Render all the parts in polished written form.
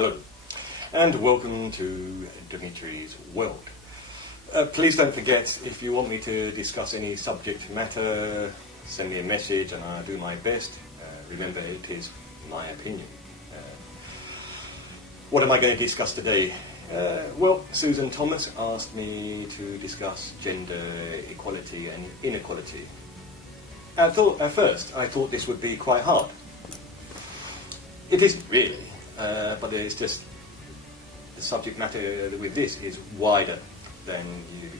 Hello, and welcome to Demetri's World. Please don't forget, if you want me to discuss any subject matter, send me a message and I'll do my best. Remember, it is my opinion. What am I going to discuss today? Well, Susan Thomas asked me to discuss gender equality and inequality. At first, I thought this would be quite hard. It isn't really, but it's just the subject matter with this is wider than you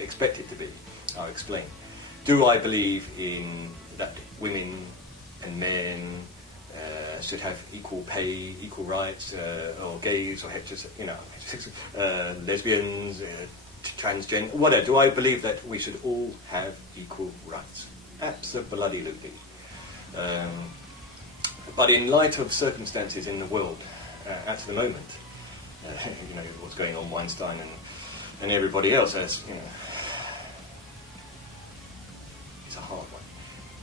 expect it to be. I'll explain. Do I believe in that women and men should have equal pay, equal rights, or gays or lesbians, transgender, whatever? Do I believe that we should all have equal rights? Absolutely. But in light of circumstances in the world at the moment, what's going on, Weinstein and everybody else, it's a hard one.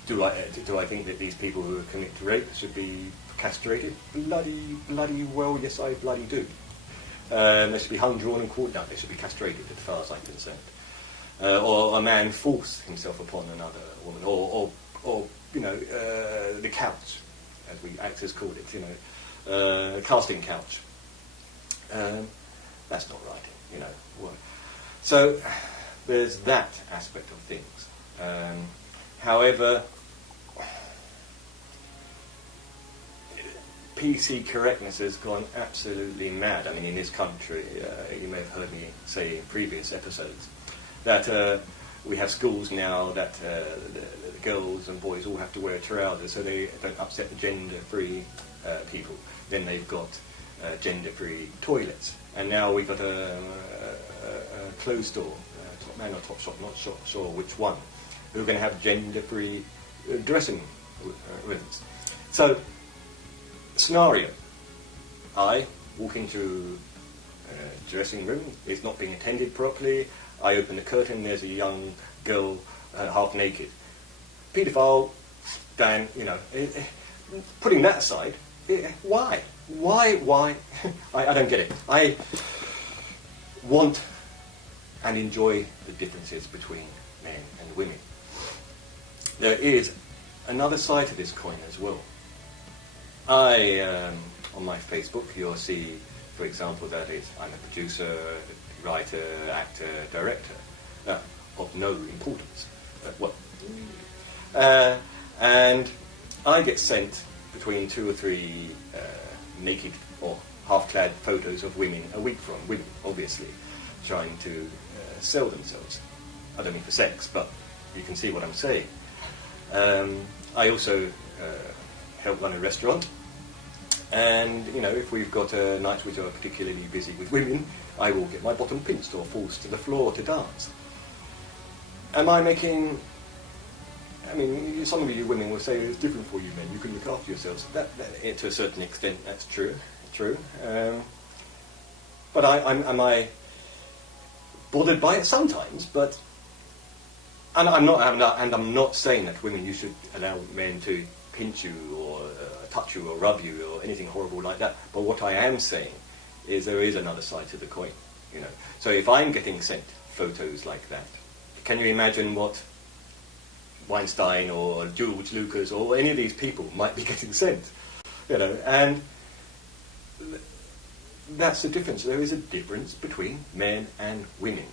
Do I think that these people who commit rape should be castrated? Bloody well, yes, I bloody do. They should be hung, drawn and quartered. No, they should be castrated as far as I'm concerned. Or a man force himself upon another woman, or the couch, as we actors called it, casting couch. That's not right, So there's that aspect of things. However, PC correctness has gone absolutely mad. I mean, in this country, you may have heard me say in previous episodes that we have schools now that the girls and boys all have to wear trousers so they don't upset the gender-free people. Then they've got gender-free toilets. And now we've got a clothes store, Top Man or Top Shop, not sure which one, who are going to have gender-free dressing rooms. So, scenario, I walk into a dressing room, it's not being attended properly, I open the curtain, there's a young girl half naked. Paedophile, Dan, putting that aside, why? Why? I don't get it. I want and enjoy the differences between men and women. There is another side to this coin as well. On my Facebook, you'll see, for example, I'm a producer, writer, actor, director, of no importance. And I get sent between 2 or 3 naked or half-clad photos of women a week from women, obviously, trying to sell themselves. I don't mean for sex, but you can see what I'm saying. I also help run a restaurant, and if we've got nights which are particularly busy with women, I will get my bottom pinched or forced to the floor to dance. Am I making... some of you women will say it's different for you men, you can look after yourselves. That to a certain extent, that's true. But am I bothered by it sometimes? But I'm not saying that women, you should allow men to pinch you or touch you or rub you or anything horrible like that. But what I am saying is there is another side to the coin. So if I'm getting sent photos like that, can you imagine what Weinstein or George Lucas or any of these people might be getting sent? And that's the difference. There is a difference between men and women.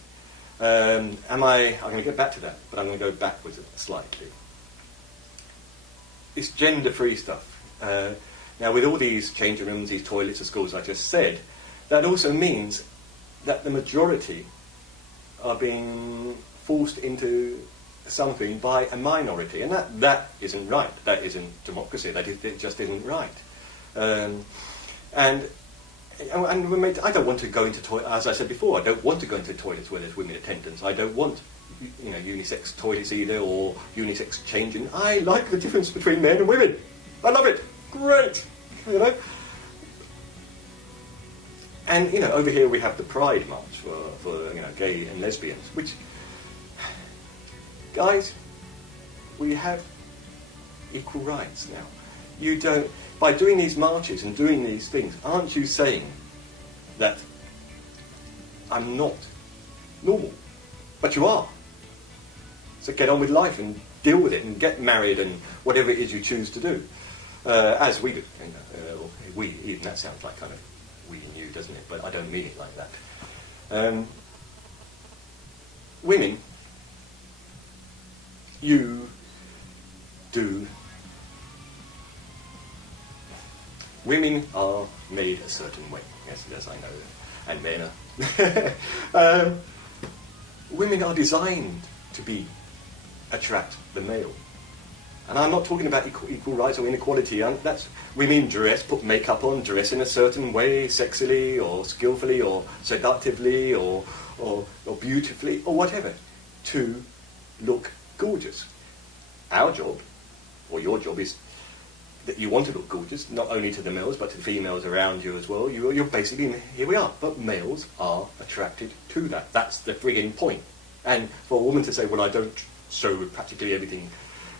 I'm going to get back to that, but I'm going to go backwards slightly. It's gender-free stuff. Now, with all these changing rooms, these toilets and schools I just said, that also means that the majority are being forced into something by a minority, and that isn't right. That isn't democracy. It just isn't right. And I don't want to go into toilets, as I said before, I don't want to go into toilets where there's women attendants. I don't want unisex toilets either, or unisex changing. I like the difference between men and women. I love it. Great. And over here we have the Pride March for gay and lesbians, which, guys, we have equal rights now. You don't. by doing these marches and doing these things, aren't you saying that I'm not normal? But you are. So get on with life and deal with it and get married and whatever it is you choose to do. As we do. We, even that sounds like kind of we and you, doesn't it? But I don't mean it like that. Women, you do. Women are made a certain way. Yes, I know. And men are. Women are designed to attract the male. And I'm not talking about equal rights or inequality. That's women dress, put makeup on, dress in a certain way, sexily or skillfully or seductively or beautifully or whatever, to look gorgeous. Our job, or your job, is that you want to look gorgeous, not only to the males but to the females around you as well. You're basically, here we are. But males are attracted to that. That's the frigging point. And for a woman to say, well, I don't show practically everything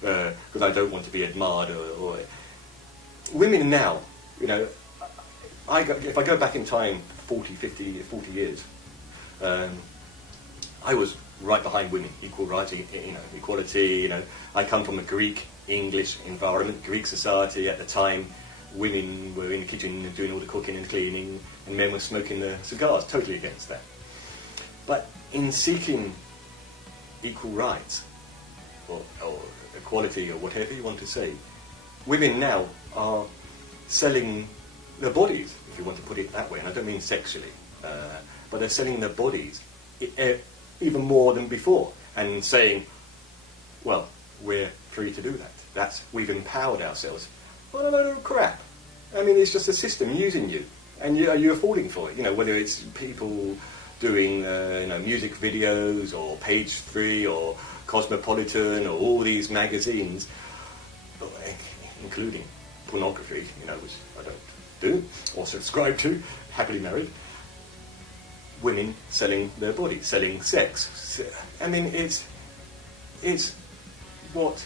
because I don't want to be admired or women now, you know, if I go back in time 40 years, I was right behind women, equal rights, equality. I come from a Greek English environment, Greek society at the time. Women were in the kitchen doing all the cooking and cleaning, and men were smoking the cigars. Totally against that. But in seeking equal rights or equality or whatever you want to say, women now are selling their bodies, if you want to put it that way, and I don't mean sexually, but they're selling their bodies even more than before, and saying, well, we're free to do that. We've empowered ourselves. What a load of crap. I mean, it's just a system using you, and you're falling for it. Whether it's people doing music videos or Page 3 or Cosmopolitan or all these magazines, including pornography, which I don't do or subscribe to, happily married. Women selling their body, selling sex. I mean, it's what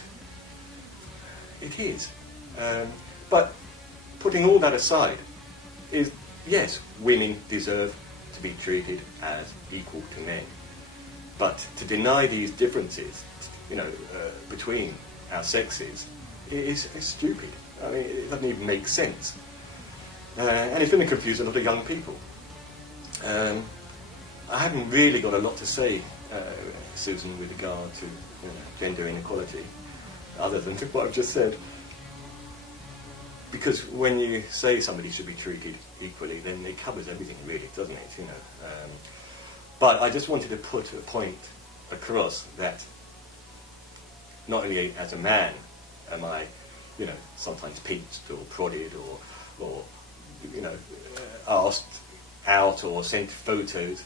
it is. But putting all that aside, is yes, women deserve to be treated as equal to men. But to deny these differences, between our sexes, is stupid. I mean, it doesn't even make sense. And it's going to confuse a lot of young people. I haven't really got a lot to say, Susan, with regard to gender inequality, other than what I've just said. Because when you say somebody should be treated equally, then it covers everything, really, doesn't it? But I just wanted to put a point across that not only as a man am I, sometimes pinched or prodded or asked out or sent photos,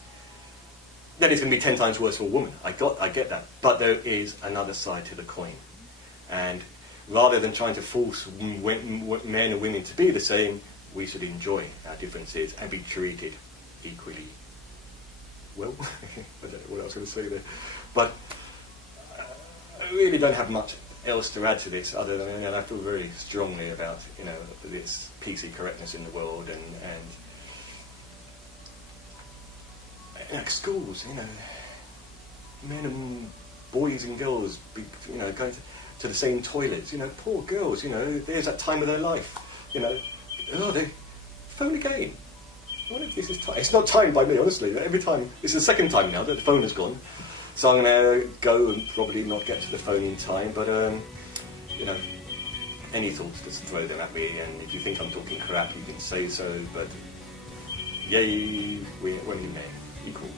then it's going to be 10 times worse for a woman. I get that. But there is another side to the coin. And rather than trying to force men and women to be the same, we should enjoy our differences and be treated equally well. I don't know what I was going to say there. But I really don't have much else to add to this other than I feel very strongly about this PC correctness in the world and schools, men and boys and girls going to the same toilets, poor girls, there's that time of their life, they phone again. What if this is time? It's not timed by me, honestly. Every time, it's the second time now that the phone has gone. So I'm going to go and probably not get to the phone in time, but, any thoughts, just throw them at me, and if you think I'm talking crap, you can say so, but yay, when we may, equal.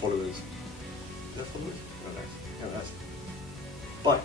Followers. Is that followers? No, that's. Bye.